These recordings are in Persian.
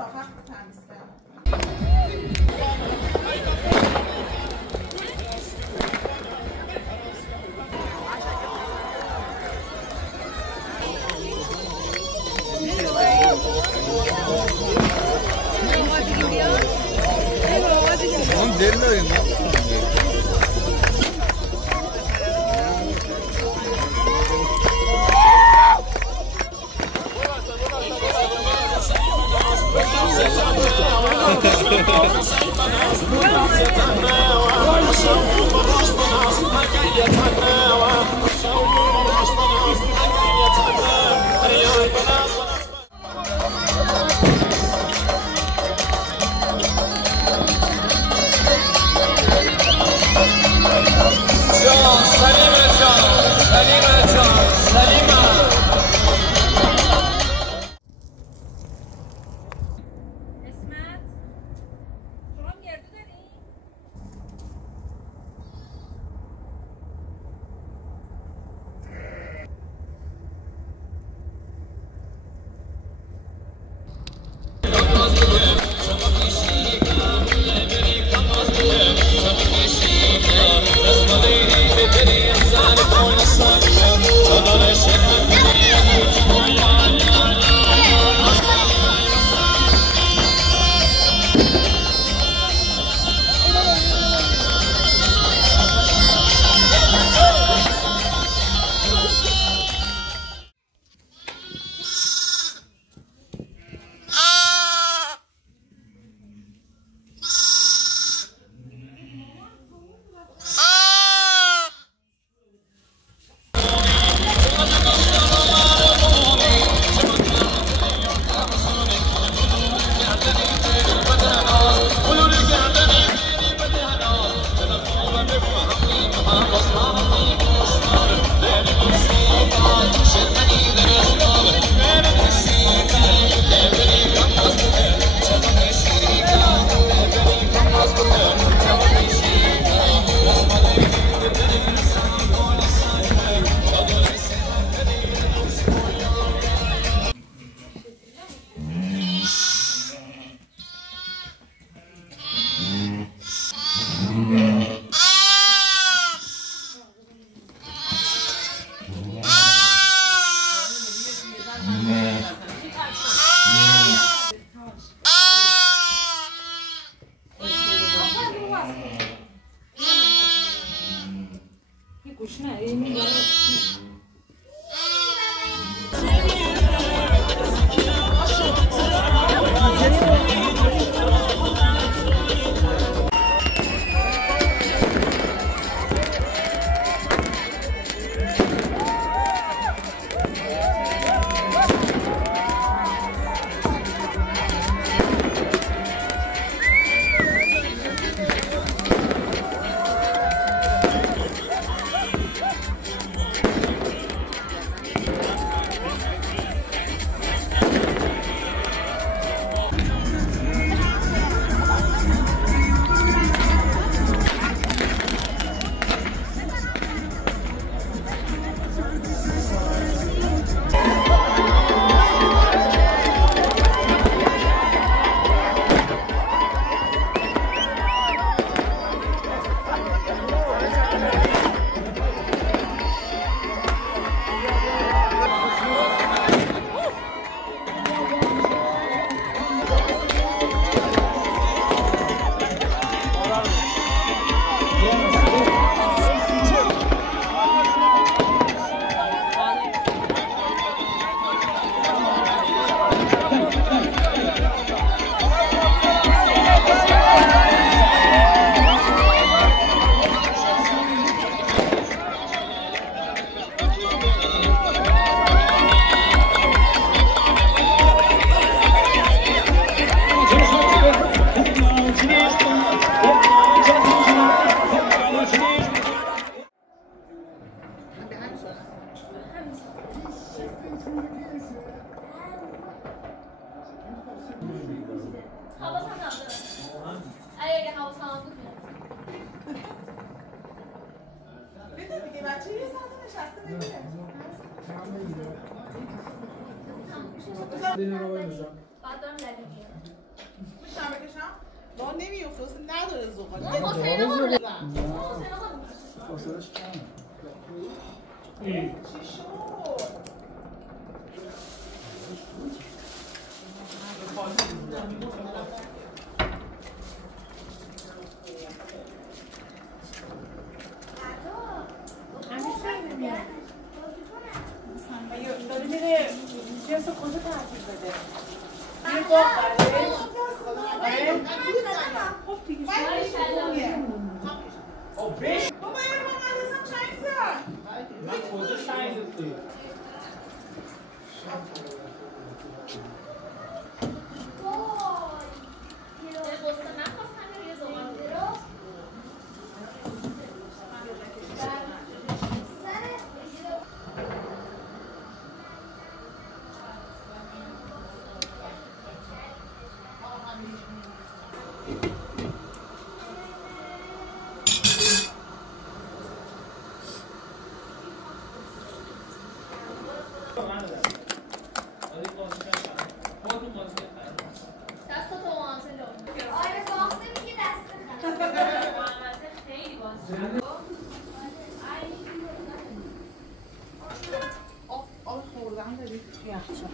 آخر تمیز کردم. Oğlum derin oyun lan. بعد دارم لبی میارم راه نمیفته اصلا نداره زغال. حسین آقا نه فاصله‌اش چنده؟ چی شد؟ داره میره جنس خودت تحصیل بده میره باغ برش خب دیگه بابا این ما قدرسم چنگ زد من خودش چنگ زد توی آب خوردن دارید یخچال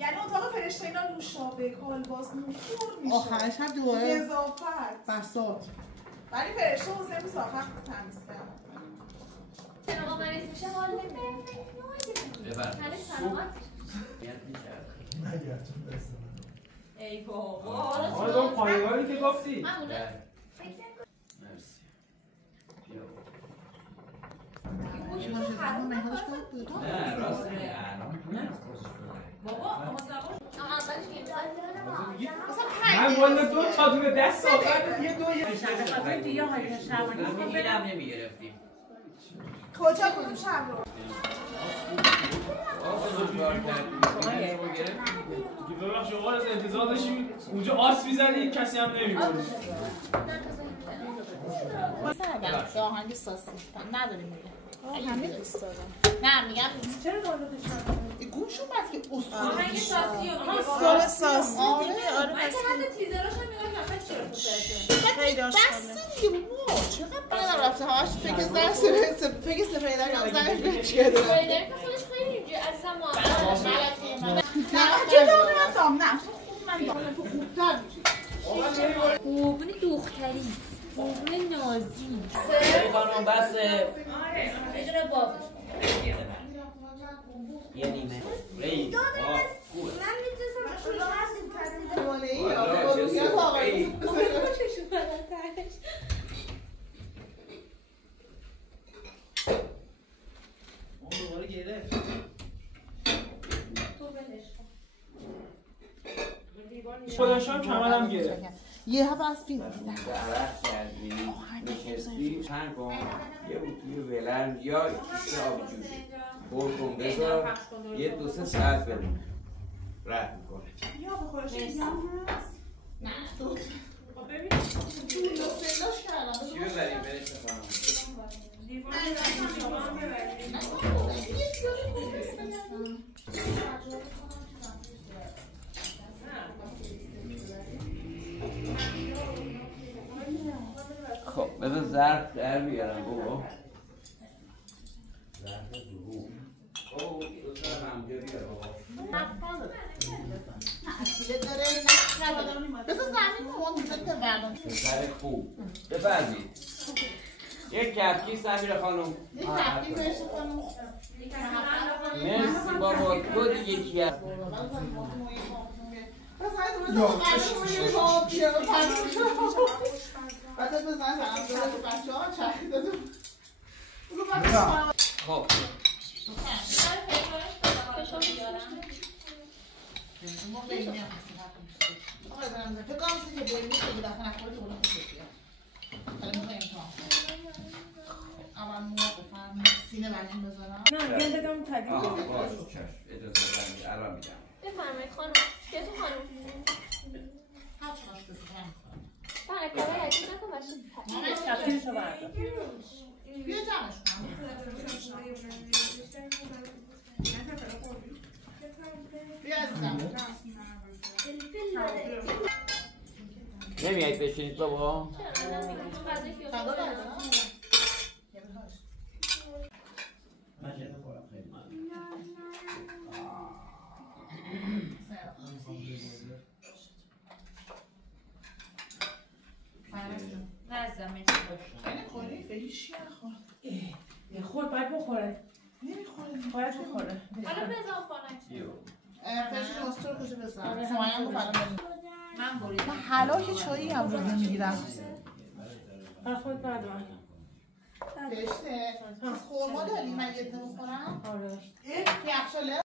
یعنی اتاق فرشته اینا نوشابه کالباس نوشور میشه آخرش هم دوباره اضافت بساط ولی فرشته حسین بیس آخر تمیز کرد آقا مریض میشه حال نمیده ای بابا آره اون پایگاری که گفتی نه راست نه من والا دو تا دونه دست آخر یه دو یه دیگه های شبانی میگیرم نمیگرفتیم کجا کدوم شب رو ببخش آقا از انتظار داشتیم اونجا آس میزنی کسی هم نمیبوری به آهنگ ساسی نداریم میگه همه دوست دارم نه میگم چرا والدش نداره گوش اومد که آهنگ ساسی و ساسی دیگه آره من که حتی تیزراش هم میگم که چرا خوبه خیلی دست دیگه بابا چقدر بدن رفته همش فکر زن فکر سفیدر یا زنش بهش کرده سفیدر که خودش خیلی اینجوری عزیزم نه تو داغ من دام نه من دام تو خوبتر میشه قربون دختری قربون نازی خانم بسه اجرا بابش یه نیمه رید خوبه من میتونستم شوی هستیم ماله ای یا واقعی اون دوباره گرفت خودشم کمرم گرفت یه هفته از فیلم درخت کردی نشستی چند کن یه اتوی ولن یا کیسه آب جوش پر کن بذار یه دو سه ساعت بمونه رد میکنه یا به خودش میگم هست نه تو ببین سلاش کردم چی ببریم برش بخواهم خب بذار ظرف در بیارم بابا ظرف ظهور بابا دو تا همجا بیار بابا بذار زمین مونده ببردم پسر خوب بفرمید یک کپکی سمیرا خانم یک کپکی بهش خانم مرسی بابا تو دیگه کی هست خب اجازه الان میدم. بفرمایید خانم. بیا تو خانم. برکبر عجیب نکن باشید. بیا جمعش کنم. بیا عزیزم. نمیایید بشینید بابا؟ چرا نمیگم تو غذای کیو خود باید بخوره. نمیخوره. باید بخوره. حالا بزن خانه. فشن مستر کجا بزن؟ سمایم رو فرام بریم. من حلاک چایی هم روز نمیگیرم. خود بعد من. بشته. خورما داری من یه دونه بخورم؟ آره. یخچاله؟